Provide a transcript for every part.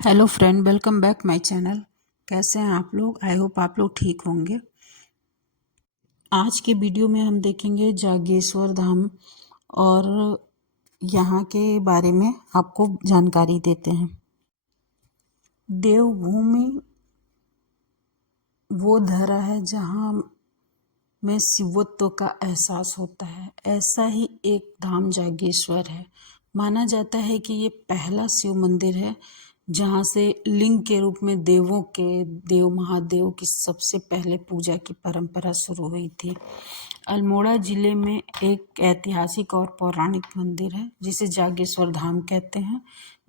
Hello friend, welcome back my channel. कैसे हैं आप लोग? आई होप आप लोग ठीक होंगे। आज के वीडियो में हम देखेंगे जागेश्वर धाम और यहाँ के बारे में आपको जानकारी देते हैं। देवभूमि वो धरा है जहाँ में शिवत्व का एहसास होता है। ऐसा ही एक धाम जागेश्वर है। माना जाता है कि ये पहला शिव मंदिर है जहाँ से लिंग के रूप में देव महादेव की सबसे पहले पूजा की परंपरा शुरू हुई थी। अल्मोड़ा जिले में एक ऐतिहासिक और पौराणिक मंदिर है जिसे जागेश्वर धाम कहते हैं,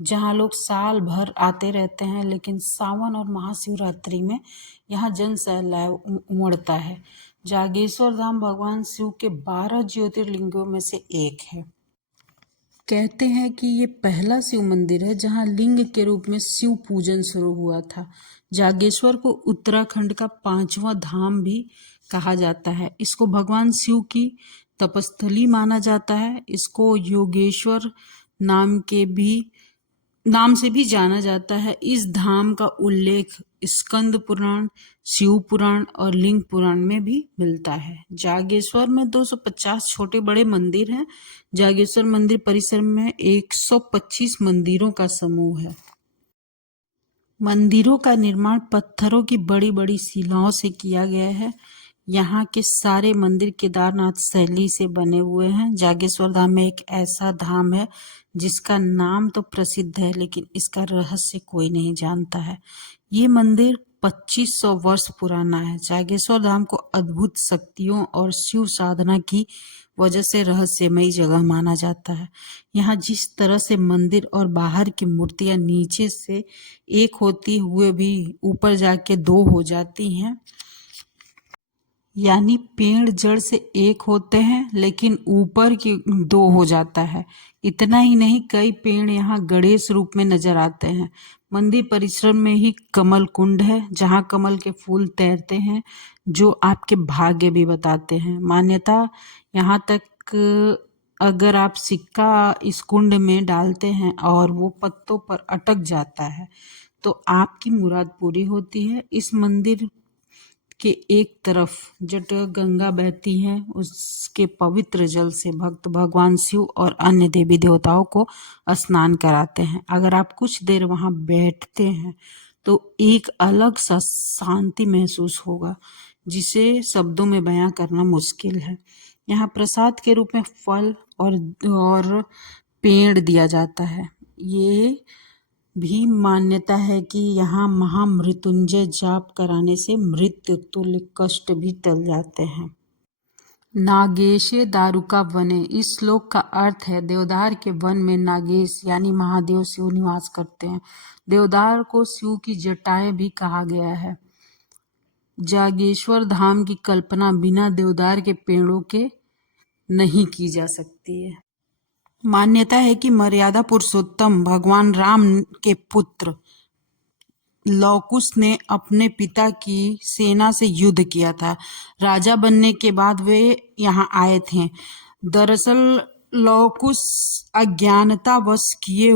जहाँ लोग साल भर आते रहते हैं, लेकिन सावन और महाशिवरात्रि में यहाँ जन सैलाब उमड़ता है। जागेश्वर धाम भगवान शिव के 12 ज्योतिर्लिंगों में से एक है। कहते हैं कि ये पहला शिव मंदिर है जहाँ लिंग के रूप में शिव पूजन शुरू हुआ था। जागेश्वर को उत्तराखंड का 5वां धाम भी कहा जाता है। इसको भगवान शिव की तपस्थली माना जाता है। इसको योगेश्वर नाम से भी जाना जाता है। इस धाम का उल्लेख स्कंद पुराण, शिव पुराण और लिंग पुराण में भी मिलता है। जागेश्वर में 250 छोटे बड़े मंदिर हैं। जागेश्वर मंदिर परिसर में 125 मंदिरों का समूह है। मंदिरों का निर्माण पत्थरों की बड़ी बड़ी शिलाओं से किया गया है। यहाँ के सारे मंदिर केदारनाथ शैली से बने हुए हैं। जागेश्वर धाम में एक ऐसा धाम है जिसका नाम तो प्रसिद्ध है, लेकिन इसका रहस्य कोई नहीं जानता है। ये मंदिर 2500 वर्ष पुराना है। जागेश्वर धाम को अद्भुत शक्तियों और शिव साधना की वजह से रहस्यमयी जगह माना जाता है। यहाँ जिस तरह से मंदिर और बाहर की मूर्तियां नीचे से एक होती हुए भी ऊपर जाके दो हो जाती हैं, यानी पेड़ जड़ से एक होते हैं लेकिन ऊपर की दो हो जाता है। इतना ही नहीं, कई पेड़ यहाँ गणेश रूप में नजर आते हैं। मंदिर परिसर में ही कमल कुंड है जहाँ कमल के फूल तैरते हैं, जो आपके भाग्य भी बताते हैं। मान्यता यहाँ तक अगर आप सिक्का इस कुंड में डालते हैं और वो पत्तों पर अटक जाता है तो आपकी मुराद पूरी होती है। इस मंदिर के एक तरफ जट गंगा बहती है। उसके पवित्र जल से भक्त भगवान शिव और अन्य देवी देवताओं को स्नान कराते हैं। अगर आप कुछ देर वहां बैठते हैं तो एक अलग सा शांति महसूस होगा जिसे शब्दों में बयां करना मुश्किल है। यहाँ प्रसाद के रूप में फल और पेड़ दिया जाता है। ये भी मान्यता है कि यहाँ महामृत्युंजय जाप कराने से मृत्यु तुल्य कष्ट भी टल जाते हैं। नागेशे दारुका वने, इस श्लोक का अर्थ है देवदार के वन में नागेश यानी महादेव शिव निवास करते हैं। देवदार को शिव की जटाएं भी कहा गया है। जागेश्वर धाम की कल्पना बिना देवदार के पेड़ों के नहीं की जा सकती है। मान्यता है कि मर्यादा पुरुषोत्तम भगवान राम के पुत्र लवकुश ने अपने पिता की सेना से युद्ध किया था। राजा बनने के बाद वे यहाँ आए थे। दरअसल लवकुश अज्ञानतावश किए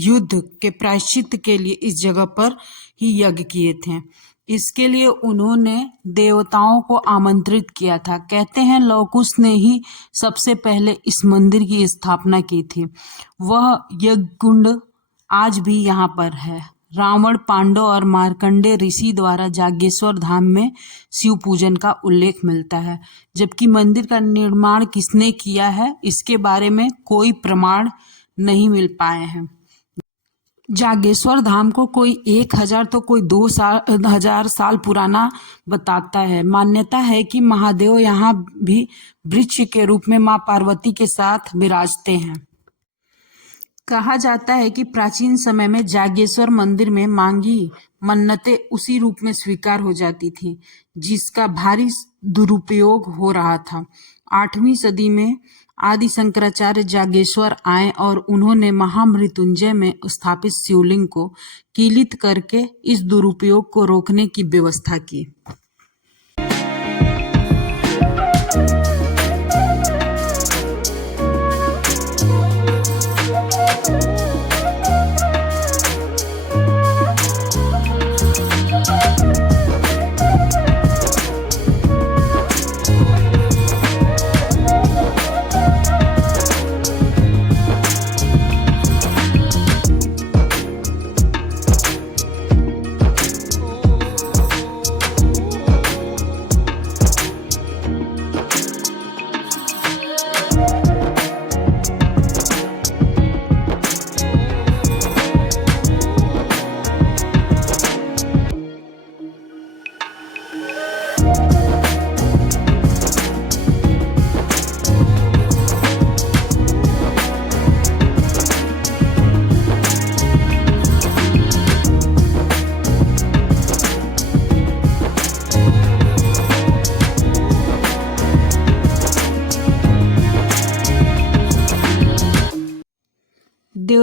युद्ध के प्रायश्चित के लिए इस जगह पर ही यज्ञ किए थे। इसके लिए उन्होंने देवताओं को आमंत्रित किया था। कहते हैं लवकुश ने ही सबसे पहले इस मंदिर की स्थापना की थी। वह यज्ञ कुंड आज भी यहाँ पर है। रावण, पांडव और मार्कंडेय ऋषि द्वारा जागेश्वर धाम में शिव पूजन का उल्लेख मिलता है, जबकि मंदिर का निर्माण किसने किया है इसके बारे में कोई प्रमाण नहीं मिल पाए हैं। जागेश्वर धाम को कोई 1000 तो कोई 2000 साल पुराना बताता है। मान्यता है कि महादेव यहाँ भी वृक्ष के रूप में मां पार्वती के साथ विराजते हैं। कहा जाता है कि प्राचीन समय में जागेश्वर मंदिर में मांगी मन्नतें उसी रूप में स्वीकार हो जाती थी जिसका भारी दुरुपयोग हो रहा था। 8वीं सदी में आदि शंकराचार्य जागेश्वर आए और उन्होंने महामृत्युंजय में स्थापित शिवलिंग को कीलित करके इस दुरुपयोग को रोकने की व्यवस्था की।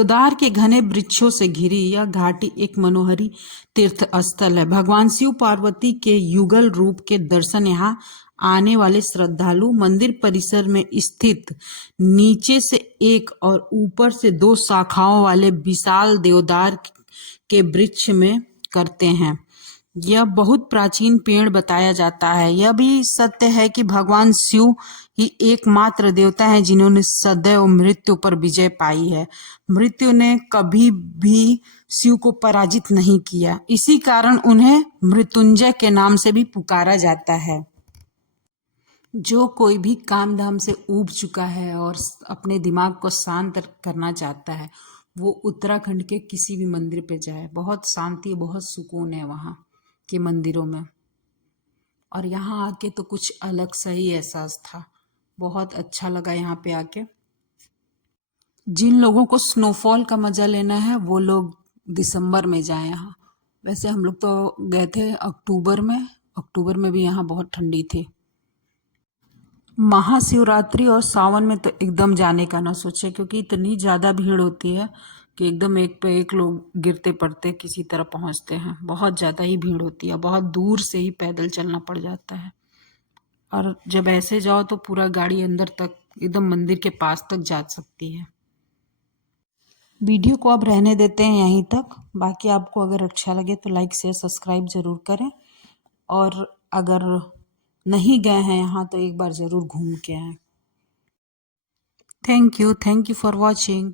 देवदार के घने वृक्षों से घिरी यह घाटी एक मनोहरी तीर्थ स्थल है। भगवान शिव पार्वती के युगल रूप के दर्शन यहाँ आने वाले श्रद्धालु मंदिर परिसर में स्थित नीचे से एक और ऊपर से 2 शाखाओं वाले विशाल देवदार के वृक्ष में करते हैं। यह बहुत प्राचीन पेड़ बताया जाता है। यह भी सत्य है कि भगवान शिव ही एकमात्र देवता हैं जिन्होंने सदैव मृत्यु पर विजय पाई है। मृत्यु ने कभी भी शिव को पराजित नहीं किया। इसी कारण उन्हें मृत्युंजय के नाम से भी पुकारा जाता है। जो कोई भी काम धाम से ऊब चुका है और अपने दिमाग को शांत करना चाहता है, वो उत्तराखंड के किसी भी मंदिर पे जाए। बहुत शांति, बहुत सुकून है वहाँ के मंदिरों में। और यहाँ आके तो कुछ अलग सा ही एहसास था। बहुत अच्छा लगा यहाँ पे आके। जिन लोगों को स्नोफॉल का मजा लेना है वो लोग दिसंबर में जाएं यहाँ। वैसे हम लोग तो गए थे अक्टूबर में भी यहाँ बहुत ठंडी थी। महाशिवरात्रि और सावन में तो एकदम जाने का ना सोचे, क्योंकि इतनी ज़्यादा भीड़ होती है कि एकदम एक पे एक लोग गिरते पड़ते किसी तरह पहुंचते हैं। बहुत ज़्यादा ही भीड़ होती है, बहुत दूर से ही पैदल चलना पड़ जाता है। और जब ऐसे जाओ तो पूरा गाड़ी अंदर तक एकदम मंदिर के पास तक जा सकती है। वीडियो को अब रहने देते हैं यहीं तक। बाकी आपको अगर अच्छा लगे तो लाइक शेयर सब्सक्राइब ज़रूर करें। और अगर नहीं गए हैं यहाँ तो एक बार ज़रूर घूम के आएँ। Thank you for watching.